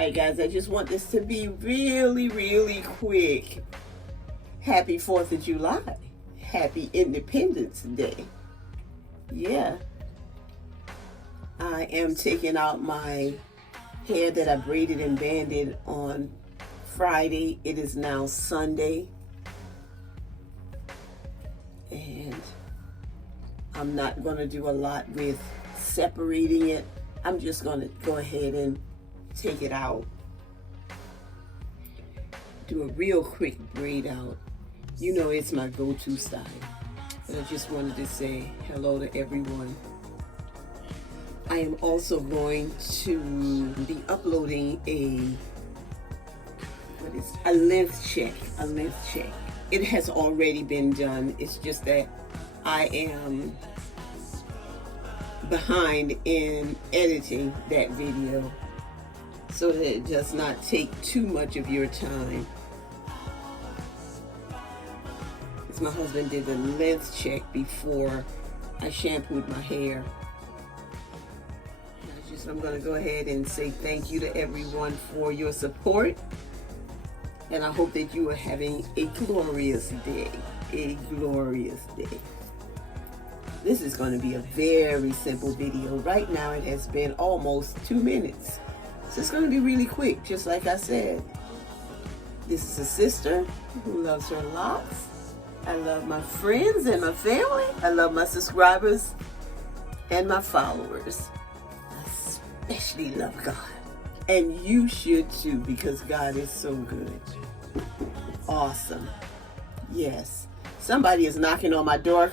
Alright guys, I just want this to be really quick. Happy 4th of July. Happy Independence Day. Yeah. I am taking out my hair that I braided and banded on Friday. It is now Sunday. And I'm not going to do a lot with separating it. I'm just going to go ahead and take it out. Do a real quick braid out. You know it's my go-to style. But I just wanted to say hello to everyone. I am also going to be uploading a length check. It has already been done. It's just that I am behind in editing that video so that it does not take too much of your time. Because my husband did the length check before I shampooed my hair. I'm going to go ahead and say thank you to everyone for your support. And I hope that you are having a glorious day. A glorious day. This is going to be a very simple video. Right now it has been almost 2 minutes. So it's going to be really quick, just like I said. This is a sister who loves her locks. I love my friends and my family. I love my subscribers and my followers. I especially love God. And you should too, because God is so good. Awesome. Yes. Somebody is knocking on my door.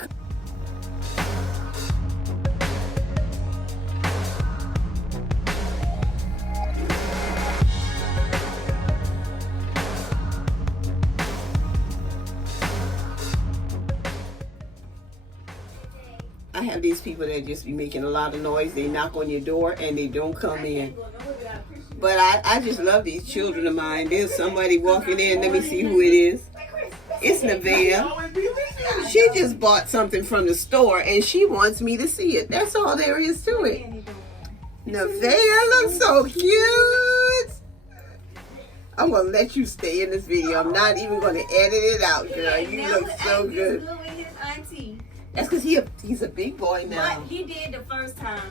I have these people that just be making a lot of noise. They knock on your door and they don't come in. But I just love these children of mine. There's somebody walking in. Let me see who it is. It's Nevaeh. She just bought something from the store and she wants me to see it. That's all there is to it. Nevaeh looks so cute. I'm going to let you stay in this video. I'm not even going to edit it out, girl. You look so good. That's because he's a big boy now. But he did the first time.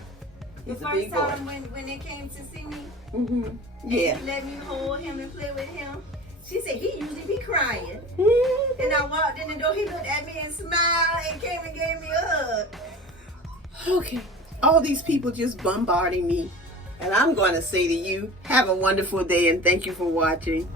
He's the first time when they came to see me. Mm-hmm. Yeah. He let me hold him and play with him. She said he usually be crying. Mm-hmm. And I walked in the door. He looked at me and smiled and came and gave me a hug. Okay. All these people just bombarding me. And I'm going to say to you, have a wonderful day and thank you for watching.